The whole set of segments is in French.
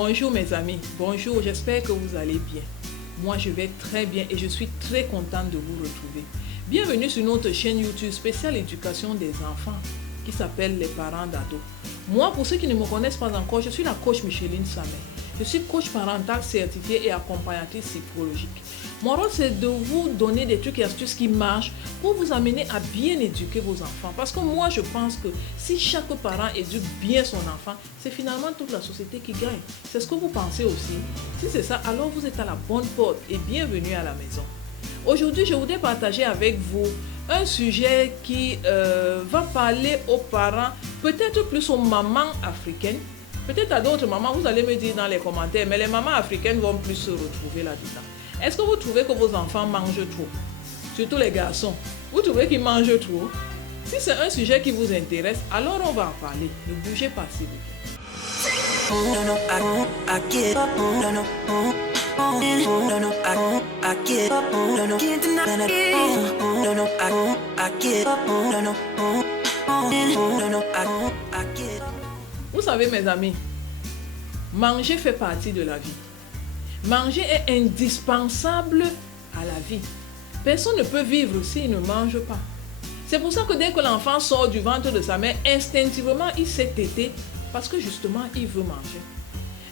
Bonjour mes amis, bonjour, j'espère que vous allez bien. Moi je vais très bien et je suis très contente de vous retrouver. Bienvenue sur notre chaîne YouTube spéciale éducation des enfants qui s'appelle Les Parents d'Ados. Moi, pour ceux qui ne me connaissent pas encore, je suis la coach Micheline Samet. Je suis coach parental certifiée et accompagnatrice psychologique. Mon rôle, c'est de vous donner des trucs et astuces qui marchent pour vous amener à bien éduquer vos enfants. Parce que moi, je pense que si chaque parent éduque bien son enfant, c'est finalement toute la société qui gagne. C'est ce que vous pensez aussi. Si c'est ça, alors vous êtes à la bonne porte et bienvenue à la maison. Aujourd'hui, je voudrais partager avec vous un sujet qui va parler aux parents, peut-être plus aux mamans africaines. Peut-être à d'autres mamans, vous allez me dire dans les commentaires, mais les mamans africaines vont plus se retrouver là-dedans. Est-ce que vous trouvez que vos enfants mangent trop? Surtout les garçons. Vous trouvez qu'ils mangent trop? Si c'est un sujet qui vous intéresse, alors on va en parler. Ne bougez pas s'il vous plaît. Vous savez mes amis, manger fait partie de la vie. Manger est indispensable à la vie. Personne ne peut vivre s'il ne mange pas. C'est pour ça que dès que l'enfant sort du ventre de sa mère, instinctivement, il s'est tété parce que justement, il veut manger.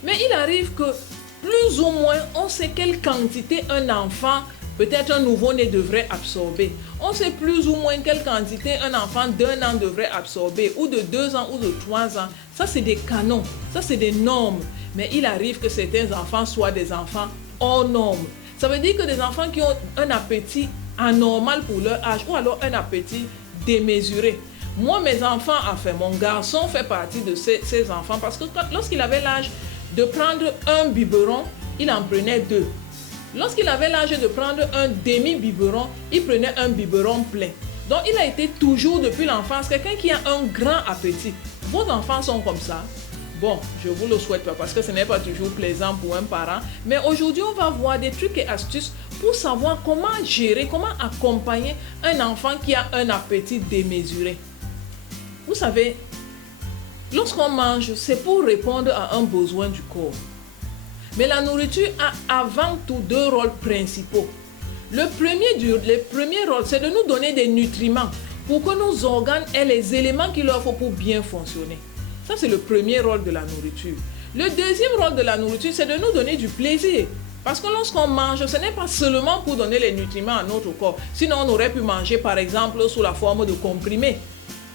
Mais il arrive que plus ou moins, on sait quelle quantité un enfant, peut-être un nouveau-né, devrait absorber. On sait plus ou moins quelle quantité un enfant d'1 an devrait absorber, ou de 2 ans, ou de 3 ans. Ça, c'est des canons, ça, c'est des normes. Mais il arrive que certains enfants soient des enfants hors normes. Ça veut dire que des enfants qui ont un appétit anormal pour leur âge, ou alors un appétit démesuré. Moi, mes enfants, enfin, mon garçon fait partie de ces enfants, parce que lorsqu'il avait l'âge de prendre un biberon, il en prenait 2. Lorsqu'il avait l'âge de prendre un demi-biberon, il prenait un biberon plein. Donc, il a été toujours, depuis l'enfance, quelqu'un qui a un grand appétit. Vos enfants sont comme ça? Bon, je ne vous le souhaite pas parce que ce n'est pas toujours plaisant pour un parent. Mais aujourd'hui, on va voir des trucs et astuces pour savoir comment gérer, comment accompagner un enfant qui a un appétit démesuré. Vous savez, lorsqu'on mange, c'est pour répondre à un besoin du corps. Mais la nourriture a avant tout 2 rôles principaux. Le premier rôle, c'est de nous donner des nutriments pour que nos organes aient les éléments qu'il leur faut pour bien fonctionner. Ça, c'est le premier rôle de la nourriture. Le deuxième rôle de la nourriture, c'est de nous donner du plaisir. Parce que lorsqu'on mange, ce n'est pas seulement pour donner les nutriments à notre corps. Sinon, on aurait pu manger, par exemple, sous la forme de comprimés.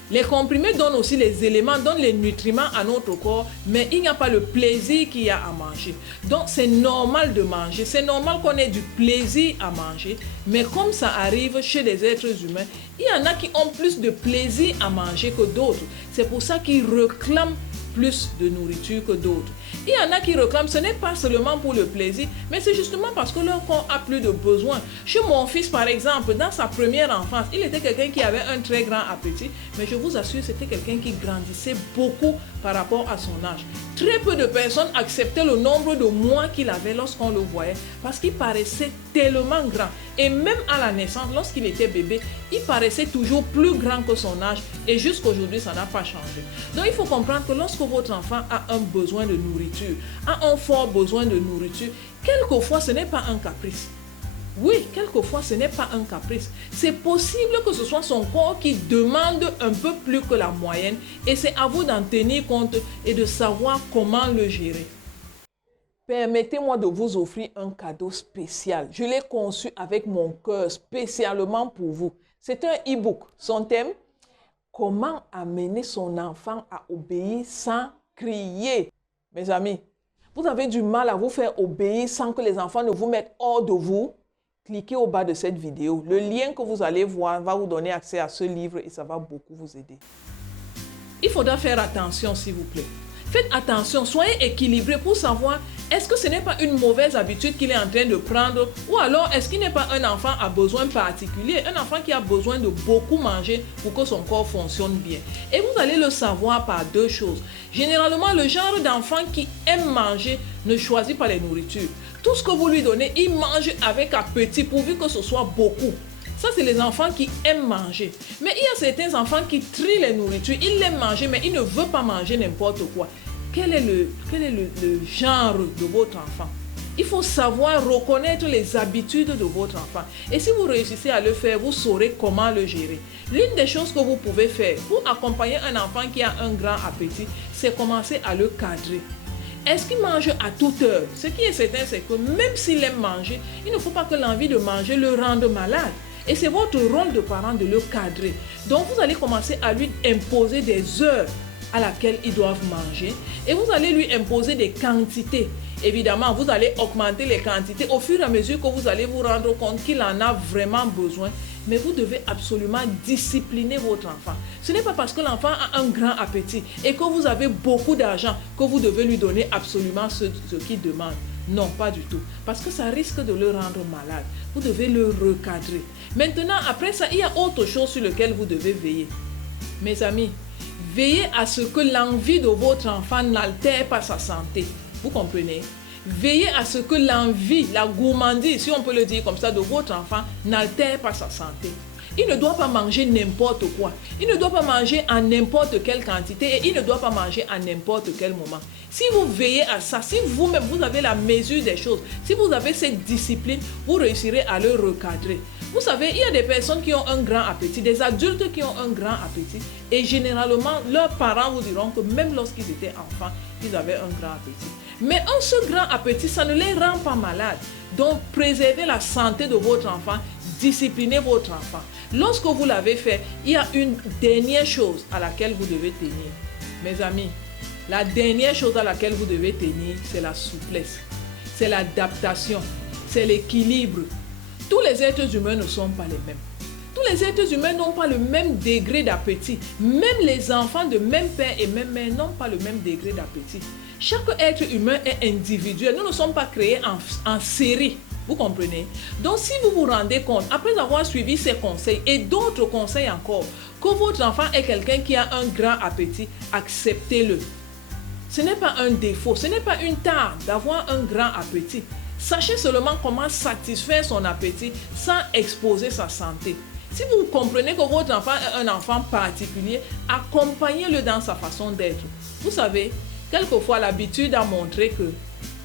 Les comprimés donnent aussi les éléments, donnent les nutriments à notre corps, mais il n'y a pas le plaisir qu'il y a à manger. Donc, c'est normal de manger. C'est normal qu'on ait du plaisir à manger. Mais comme ça arrive chez les êtres humains, il y en a qui ont plus de plaisir à manger que d'autres. C'est pour ça qu'ils réclament plus de nourriture que d'autres. Il y en a qui réclament, ce n'est pas seulement pour le plaisir, mais c'est justement parce que leur corps a plus de besoin. Chez mon fils, par exemple, dans sa première enfance, il était quelqu'un qui avait un très grand appétit, mais je vous assure, c'était quelqu'un qui grandissait beaucoup par rapport à son âge. Très peu de personnes acceptaient le nombre de mois qu'il avait lorsqu'on le voyait, parce qu'il paraissait tellement grand. Et même à la naissance, lorsqu'il était bébé, il paraissait toujours plus grand que son âge, et jusqu'aujourd'hui, ça n'a pas changé. Donc, il faut comprendre que lorsque votre enfant a un besoin de nourriture, a un fort besoin de nourriture, quelquefois ce n'est pas un caprice. Oui, quelquefois ce n'est pas un caprice. C'est possible que ce soit son corps qui demande un peu plus que la moyenne et c'est à vous d'en tenir compte et de savoir comment le gérer. Permettez-moi de vous offrir un cadeau spécial. Je l'ai conçu avec mon cœur spécialement pour vous. C'est un e-book. Son thème, comment amener son enfant à obéir sans crier. Mes amis, vous avez du mal à vous faire obéir sans que les enfants ne vous mettent hors de vous? Cliquez au bas de cette vidéo. Le lien que vous allez voir va vous donner accès à ce livre et ça va beaucoup vous aider. Il faudra faire attention s'il vous plaît. Faites attention, soyez équilibrés pour savoir est-ce que ce n'est pas une mauvaise habitude qu'il est en train de prendre ou alors est-ce qu'il n'est pas un enfant à besoin particulier, un enfant qui a besoin de beaucoup manger pour que son corps fonctionne bien. Et vous allez le savoir par 2 choses. Généralement, le genre d'enfant qui aime manger ne choisit pas les nourritures. Tout ce que vous lui donnez, il mange avec appétit pourvu que ce soit beaucoup. Ça, c'est les enfants qui aiment manger. Mais il y a certains enfants qui trient les nourritures. Ils aiment manger, mais ils ne veulent pas manger n'importe quoi. quel est le genre de votre enfant. Il faut savoir reconnaître les habitudes de votre enfant. Et si vous réussissez à le faire, vous saurez comment le gérer. L'une des choses que vous pouvez faire pour accompagner un enfant qui a un grand appétit, c'est commencer à le cadrer. Est-ce qu'il mange à toute heure? Ce qui est certain, c'est que même s'il aime manger, il ne faut pas que l'envie de manger le rende malade. Et c'est votre rôle de parent de le cadrer. Donc vous allez commencer à lui imposer des heures à laquelle ils doivent manger et vous allez lui imposer des quantités. Évidemment, vous allez augmenter les quantités au fur et à mesure que vous allez vous rendre compte qu'il en a vraiment besoin. Mais vous devez absolument discipliner votre enfant. Ce n'est pas parce que l'enfant a un grand appétit et que vous avez beaucoup d'argent que vous devez lui donner absolument ce qu'il demande. Non, pas du tout. Parce que ça risque de le rendre malade. Vous devez le recadrer. Maintenant, après ça, il y a autre chose sur laquelle vous devez veiller. Mes amis, veillez à ce que l'envie de votre enfant n'altère pas sa santé. Vous comprenez? Veillez à ce que l'envie, la gourmandise, si on peut le dire comme ça, de votre enfant n'altère pas sa santé. Il ne doit pas manger n'importe quoi. Il ne doit pas manger en n'importe quelle quantité et il ne doit pas manger à n'importe quel moment. Si vous veillez à ça, si vous-même vous avez la mesure des choses, si vous avez cette discipline, vous réussirez à le recadrer. Vous savez, il y a des personnes qui ont un grand appétit, des adultes qui ont un grand appétit et généralement, leurs parents vous diront que même lorsqu'ils étaient enfants, ils avaient un grand appétit. Mais ce grand appétit, ça ne les rend pas malades. Donc, préservez la santé de votre enfant, disciplinez votre enfant. Lorsque vous l'avez fait, il y a une dernière chose à laquelle vous devez tenir. Mes amis, la dernière chose à laquelle vous devez tenir, c'est la souplesse, c'est l'adaptation, c'est l'équilibre. Tous les êtres humains ne sont pas les mêmes. Tous les êtres humains n'ont pas le même degré d'appétit. Même les enfants de même père et même mère n'ont pas le même degré d'appétit. Chaque être humain est individuel. Nous ne sommes pas créés en série. Vous comprenez? Donc, si vous vous rendez compte, après avoir suivi ces conseils et d'autres conseils encore, que votre enfant est quelqu'un qui a un grand appétit, acceptez-le. Ce n'est pas un défaut, ce n'est pas une tare d'avoir un grand appétit. Sachez seulement comment satisfaire son appétit sans exposer sa santé. Si vous comprenez que votre enfant est un enfant particulier, accompagnez-le dans sa façon d'être. Vous savez, quelquefois l'habitude a montré que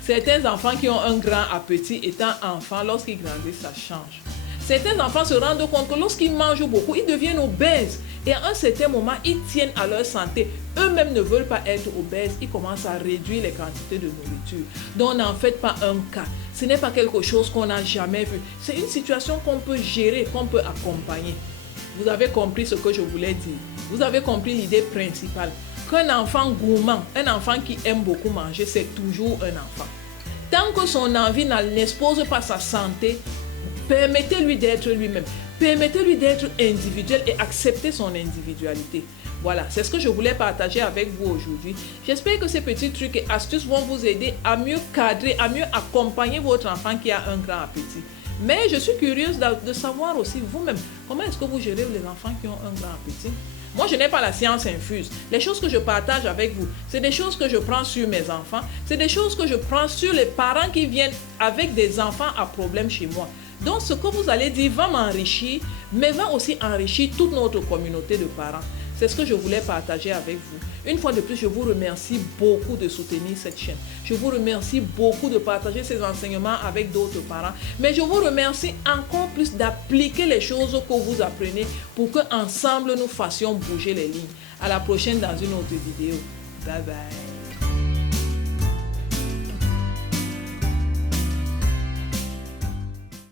certains enfants qui ont un grand appétit étant enfants, lorsqu'ils grandissent, ça change. Certains enfants se rendent compte que lorsqu'ils mangent beaucoup, ils deviennent obèses. Et à un certain moment, ils tiennent à leur santé. Eux-mêmes ne veulent pas être obèses. Ils commencent à réduire les quantités de nourriture. Donc, n'en faites pas un cas. Ce n'est pas quelque chose qu'on n'a jamais vu. C'est une situation qu'on peut gérer, qu'on peut accompagner. Vous avez compris ce que je voulais dire. Vous avez compris l'idée principale. Qu'un enfant gourmand, un enfant qui aime beaucoup manger, c'est toujours un enfant. Tant que son envie n'expose pas sa santé, permettez-lui d'être lui-même. Permettez-lui d'être individuel et accepter son individualité. Voilà, c'est ce que je voulais partager avec vous aujourd'hui. J'espère que ces petits trucs et astuces vont vous aider à mieux cadrer, à mieux accompagner votre enfant qui a un grand appétit. Mais je suis curieuse de savoir aussi vous-même, comment est-ce que vous gérez les enfants qui ont un grand appétit? Moi, je n'ai pas la science infuse. Les choses que je partage avec vous, c'est des choses que je prends sur mes enfants. C'est des choses que je prends sur les parents qui viennent avec des enfants à problème chez moi. Donc, ce que vous allez dire va m'enrichir, mais va aussi enrichir toute notre communauté de parents. C'est ce que je voulais partager avec vous. Une fois de plus, je vous remercie beaucoup de soutenir cette chaîne. Je vous remercie beaucoup de partager ces enseignements avec d'autres parents. Mais je vous remercie encore plus d'appliquer les choses que vous apprenez pour qu'ensemble nous fassions bouger les lignes. À la prochaine dans une autre vidéo. Bye bye.